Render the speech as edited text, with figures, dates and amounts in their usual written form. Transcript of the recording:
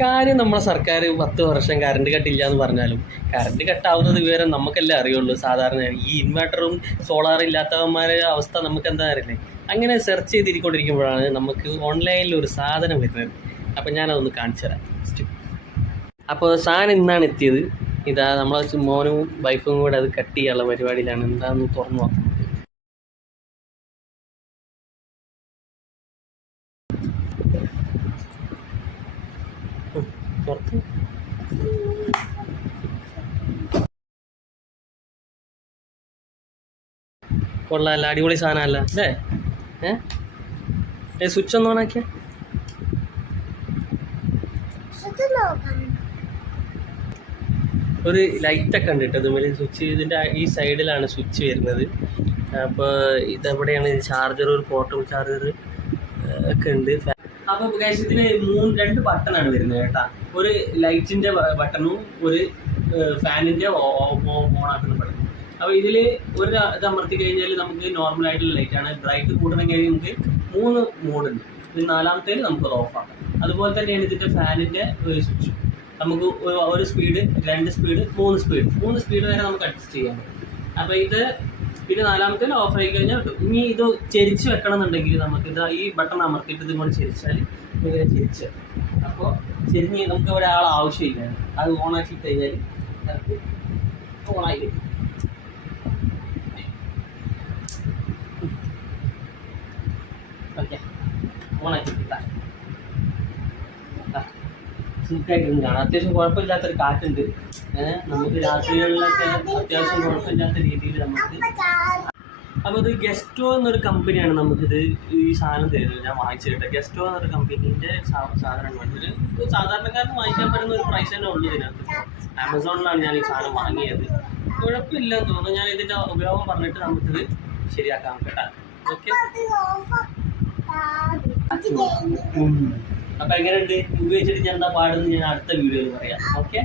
കാര്യം നമ്മളെ സർക്കാർ 10 വർഷം കറണ്ട് കട്ടില്ല എന്ന് പറഞ്ഞാലും കറണ്ട് കട്ടാവുന്നത് വിവരം നമുക്കെല്ലാം അറിയുള്ളൂ. സാധാരണ ഈ ഇൻവെർട്ടറും സോളാറും ഇല്ലാത്തവന്മാരുടെ അവസ്ഥ നമുക്ക് എന്താ അറിയില്ലേ. അങ്ങനെ സെർച്ച് ചെയ്തിരിക്കൊണ്ടിരിക്കുമ്പോഴാണ് നമുക്ക് ഓൺലൈനിൽ ഒരു സാധനം വരുന്നത്. അപ്പം ഞാനതൊന്ന് കാണിച്ചു തരാം. അപ്പോൾ സാധനം ഇന്നാണ് എത്തിയത്. ഇതാ നമ്മളെ മോനും വൈഫും കൂടെ അത് കട്ട് ചെയ്യാനുള്ള പരിപാടിയിലാണ്. എന്താണെന്ന് തുറന്നു നോക്കാം. പുറത്ത് കൊള്ളാമല്ല, അടിപൊളി സാധനമല്ല അല്ലേ? സ്വിച്ച് ഒന്ന് ഓണാക്കിയ ഒരു ലൈറ്റൊക്കെ ഉണ്ട് കേട്ടോ ഇതുപോലെ. സ്വിച്ച് ഇതിൻ്റെ ഈ സൈഡിലാണ് സ്വിച്ച് വരുന്നത്. അപ്പോൾ ഇതെവിടെയാണ് ചാർജർ, ഒരു പോർട്ടബിൾ ചാർജർ ഒക്കെ ഉണ്ട്. അപ്പോൾ ഗൈസ് ഇതിന് 2 ബട്ടണാണ് വരുന്നത് കേട്ടോ. ഒരു ലൈറ്റിൻ്റെ ബട്ടണും ഒരു ഫാനിൻ്റെ ഓണാക്കുന്ന ബട്ടണും. അപ്പോൾ ഇതിൽ ഒരു ഇത് അമർത്തി കഴിഞ്ഞാൽ നമുക്ക് നോർമലായിട്ടുള്ള ലൈറ്റാണ്. ബ്രൈറ്റ് കൂട്ടണമെങ്കിൽ നമുക്ക് 3 മോഡുണ്ട്. ഇത് 4ാമത്തേൽ നമുക്കത് ഓഫാക്കാം. അതുപോലെ തന്നെയാണ് ഇതിൻ്റെ ഫാനിൻ്റെ ഒരു സ്വിച്ച്. നമുക്ക് ഒരു സ്പീഡ്, 2 സ്പീഡ്, 3 സ്പീഡ് വരെ നമുക്ക് അഡ്ജസ്റ്റ് ചെയ്യാൻ പറ്റും. അപ്പോൾ ഇത് പിന്നെ 4ാമത്തേൽ ഓഫ് ആയി കഴിഞ്ഞാൽ കിട്ടും. ഇനി ഇത് ചെരിച്ച് വെക്കണം എന്നുണ്ടെങ്കിൽ നമുക്ക് ഇത് ഈ ബട്ടൺ അമർത്തിയിട്ട് ഇത് കൊണ്ട് ചെരിച്ചാൽ ഇങ്ങനെ ചെരിച്ച്, അപ്പോൾ ചെരിഞ്ഞ് നമുക്ക് ഒരാൾ ആവശ്യമില്ല. അത് ഓണാക്കി കഴിഞ്ഞാൽ ഓണായി വരും. ഓക്കെ, ഓണാക്കി കിട്ടാം. സുഖമായിട്ടൊന്നും കാണാം. അത്യാവശ്യം കുഴപ്പമില്ലാത്തൊരു കാറ്റുണ്ട്. നമുക്ക് രാത്രികളിലൊക്കെ അത്യാവശ്യം കുഴപ്പമില്ലാത്ത രീതിയിൽ നമുക്ക്. അപ്പോൾ ഇത് ഗസ്റ്റോ എന്നൊരു കമ്പനിയാണ് നമുക്കിത് ഈ സാധനം തരുന്നത്. ഞാൻ വാങ്ങിച്ചു കേട്ടോ. ഗസ്റ്റോ എന്നൊരു കമ്പനീൻ്റെ സാധനമാണ്. ഒരു സാധാരണക്കാരന് വാങ്ങിക്കാൻ പറ്റുന്ന ഒരു പ്രൈസ് തന്നെ ഉള്ളൂ ഇതിനകത്ത്. ആമസോണിലാണ് ഞാൻ ഈ സാധനം വാങ്ങിയത്. കുഴപ്പമില്ലെന്ന് തോന്നുന്നു. ഞാൻ ഇതിൻ്റെ ഉപയോഗം പറഞ്ഞിട്ട് നമുക്കിത് ശരിയാക്കാം കേട്ടോ. ഓക്കെ, അപ്പോൾ എങ്ങനെയുണ്ട് ഉപയോഗിച്ചിട്ട് ഞാൻ എന്താ പാടുന്നത് ഞാൻ അടുത്ത വീഡിയോയിൽ പറയാം. ഓക്കെ.